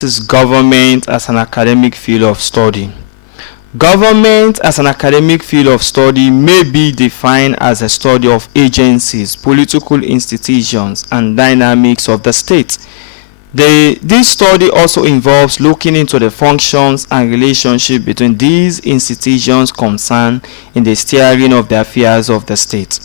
is government as an academic field of study. Government as an academic field of study may be defined as a study of agencies, political institutions, and dynamics of the state. This study also involves looking into the functions and relationship between these institutions concerned in the steering of the affairs of the state.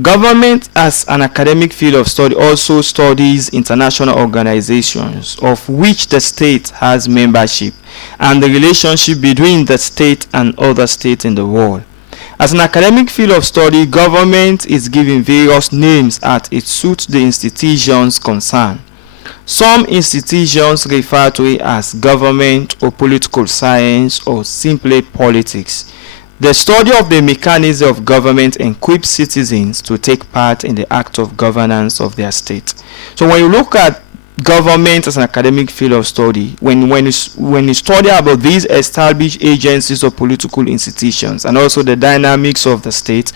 Government as an academic field of study also studies international organizations of which the state has membership and the relationship between the state and other states in the world. As an academic field of study, government is given various names as it suits the institutions concerned. Some institutions refer to it as government or political science or simply politics. The study of the mechanism of government equips citizens to take part in the act of governance of their state. So when you look at government as an academic field of study, when you study about these established agencies or political institutions and also the dynamics of the state,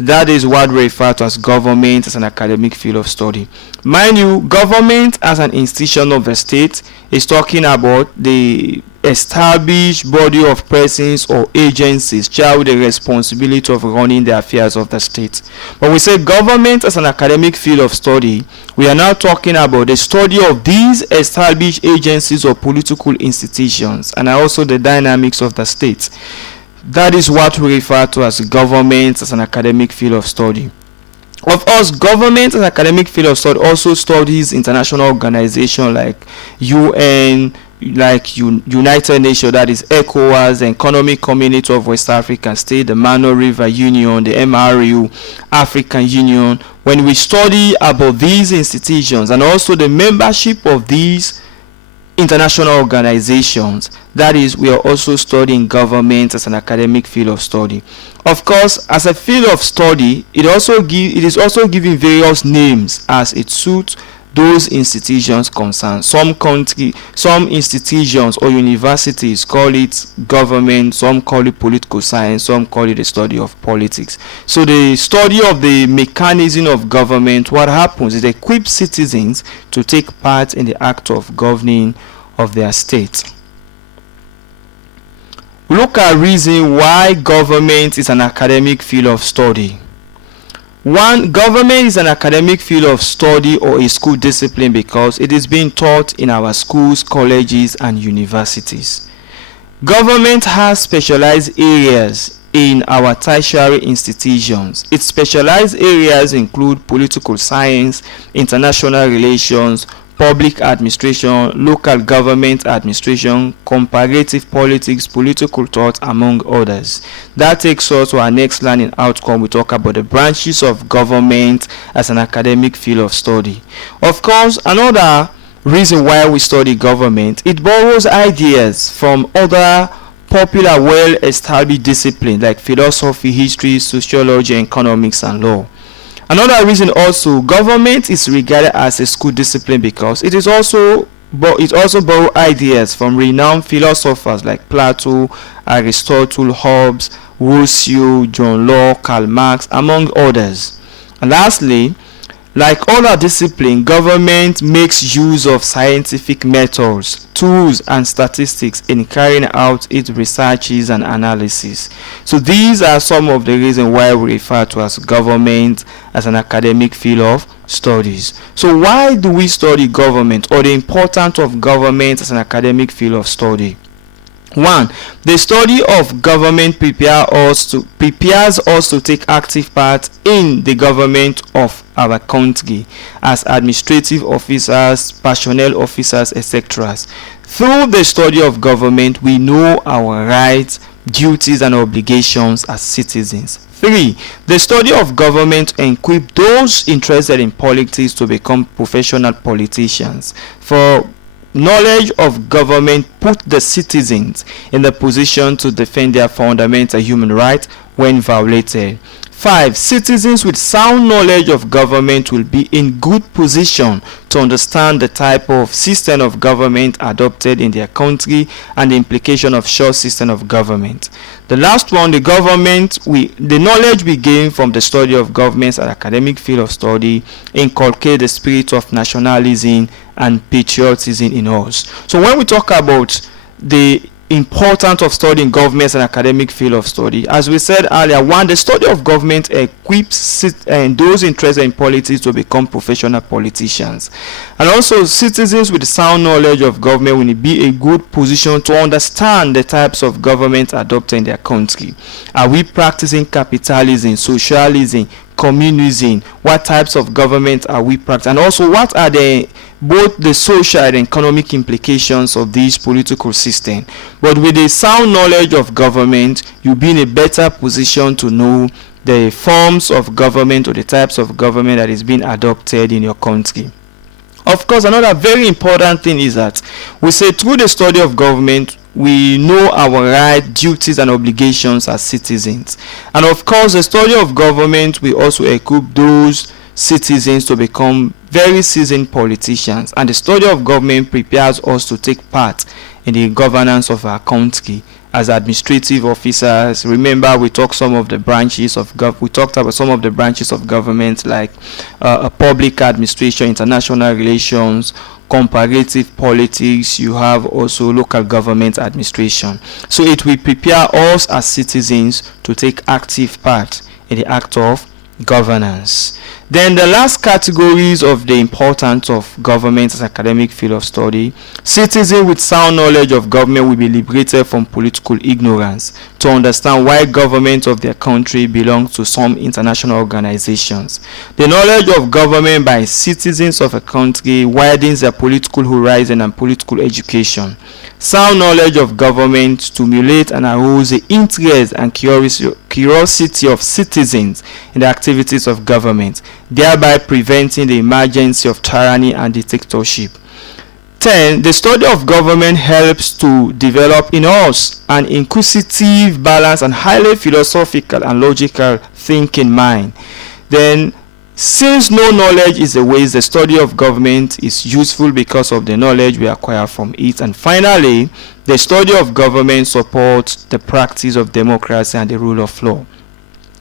that is what we refer to as government as an academic field of study. Mind you, government as an institution of the state is talking about the established body of persons or agencies charged with the responsibility of running the affairs of the state. When we say government as an academic field of study, we are now talking about the study of these established agencies or political institutions and also the dynamics of the state. That is what we refer to as government as an academic field of study. Of course, government as an academic field of study also studies international organizations like UN, like United Nations, that is ECOWAS, the Economic Community of West African States, the Mano River Union, the MRU, African Union. When we study about these institutions and also the membership of these international organizations, that is, we are also studying government as an academic field of study. Of course, as a field of study, it is also given various names as it suits those institutions concerned. Some institutions or universities call it government, some call it political science, some call it the study of politics. So the study of the mechanism of government, what happens is it equips citizens to take part in the act of governing of their state. Look at reason why government is an academic field of study. One, government is an academic field of study or a school discipline because it is being taught in our schools, colleges, and universities. Government has specialized areas in our tertiary institutions. Its specialized areas include political science, international relations, public administration, local government administration, comparative politics, political thought, among others. That takes us to our next learning outcome. We talk about the branches of government as an academic field of study. Of course, another reason why we study government, it borrows ideas from other popular, well-established disciplines like philosophy, history, sociology, economics, and law. Another reason also, government is regarded as a school discipline because it also borrows ideas from renowned philosophers like Plato, Aristotle, Hobbes, Rousseau, John Locke, Karl Marx, among others. And lastly, like other disciplines, government makes use of scientific methods, tools, and statistics in carrying out its researches and analysis. So these are some of the reasons why we refer to as government as an academic field of studies. So why do we study government, or the importance of government as an academic field of study? One, the study of government prepares us to take active part in the government of our country as administrative officers, personnel officers, etc. Through the study of government, we know our rights, duties, and obligations as citizens. 3. The study of government equips those interested in politics to become professional politicians. For knowledge of government put the citizens in the position to defend their fundamental human rights when violated. 5. Citizens with sound knowledge of government will be in good position to understand the type of system of government adopted in their country and the implication of such system of government. The last one, the knowledge we gain from the study of governments and academic field of study inculcate the spirit of nationalism and patriotism in us. So when we talk about the importance of studying governments and academic field of study, as we said earlier, one, the study of government equips those interested in politics to become professional politicians, and also citizens with sound knowledge of government will be a good position to understand the types of government adopted in their country. Are we practicing capitalism, socialism, communism? What types of government are we practicing, and also what are both the social and economic implications of this political system? But with a sound knowledge of government, you'll be in a better position to know the forms of government or the types of government that is being adopted in your country. Of course, another very important thing is that we say through the study of government, we know our rights, duties, and obligations as citizens. And of course, the study of government will also equip those citizens to become very seasoned politicians, and the study of government prepares us to take part in the governance of our country as administrative officers. Remember, we talked about some of the branches of government, like public administration, international relations, comparative politics. You have also local government administration. So it will prepare us as citizens to take active part in the act of governance. Then the last categories of the importance of government as academic field of study: citizens with sound knowledge of government will be liberated from political ignorance to understand why government of their country belongs to some international organizations. The knowledge of government by citizens of a country widens their political horizon and political education. Sound knowledge of government stimulates and arouses the interest and curiosity of citizens in the activities of government, thereby preventing the emergence of tyranny and dictatorship. 10. The study of government helps to develop in us an inquisitive, balanced, and highly philosophical and logical thinking mind. Then, since no knowledge is a waste, the study of government is useful because of the knowledge we acquire from it. And finally, the study of government supports the practice of democracy and the rule of law.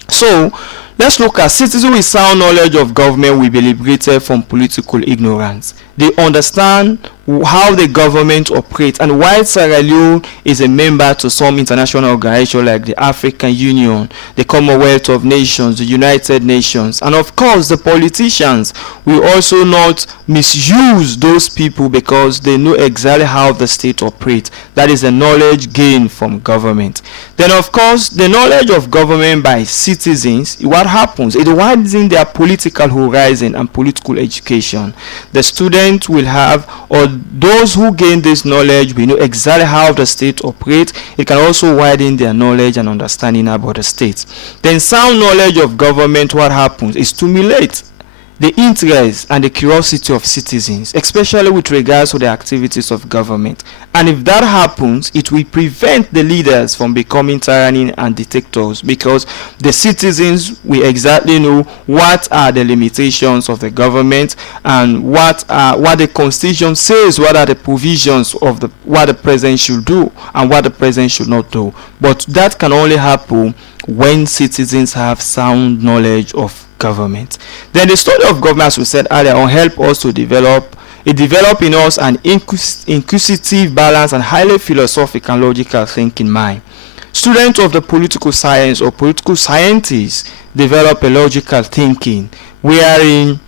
So, let's look at citizens with sound knowledge of government will be liberated from political ignorance. They understand how the government operates and why Sierra Leone is a member to some international organizations like the African Union, the Commonwealth of Nations, the United Nations. And of course, the politicians will also not misuse those people because they know exactly how the state operates. That is the knowledge gained from government. Then of course, the knowledge of government by citizens, what happens? It widens their political horizon and political education. The student will have, or those who gain this knowledge will know exactly how the state operates. It can also widen their knowledge and understanding about the state. Then sound knowledge of government, what happens? It stimulates the interest and the curiosity of citizens, especially with regards to the activities of government. And if that happens, it will prevent the leaders from becoming tyranny and dictators, because the citizens will exactly know what are the limitations of the government and what the constitution says, what are the provisions of what the president should do and what the president should not do. But that can only happen when citizens have sound knowledge of government. Then the study of government, as we said earlier, will help us to develop in us an inquisitive, balanced, and highly philosophical and logical thinking mind. Students of the political science or political scientists develop a logical thinking wherein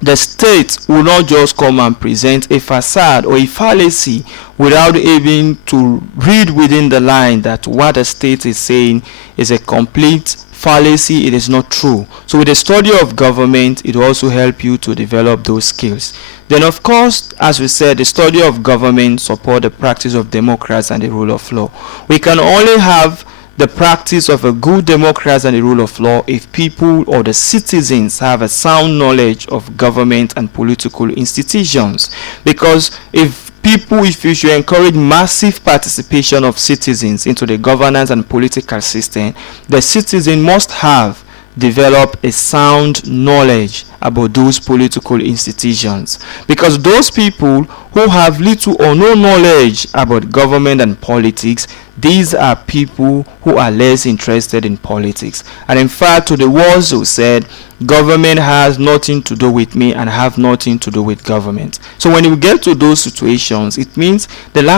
the state will not just come and present a facade or a fallacy without even to read within the line that what the state is saying is a complete fallacy, it is not true. So with the study of government, it will also help you to develop those skills. Then of course, as we said, the study of government support the practice of democracy and the rule of law. We can only have the practice of a good democracy and the rule of law if people or the citizens have a sound knowledge of government and political institutions. Because if you should encourage massive participation of citizens into the governance and political system, the citizen must have develop a sound knowledge about those political institutions, because those people who have little or no knowledge about government and politics, these are people who are less interested in politics. And in fact, to the ones who said government has nothing to do with me and I have nothing to do with government. So when you get to those situations, it means the lack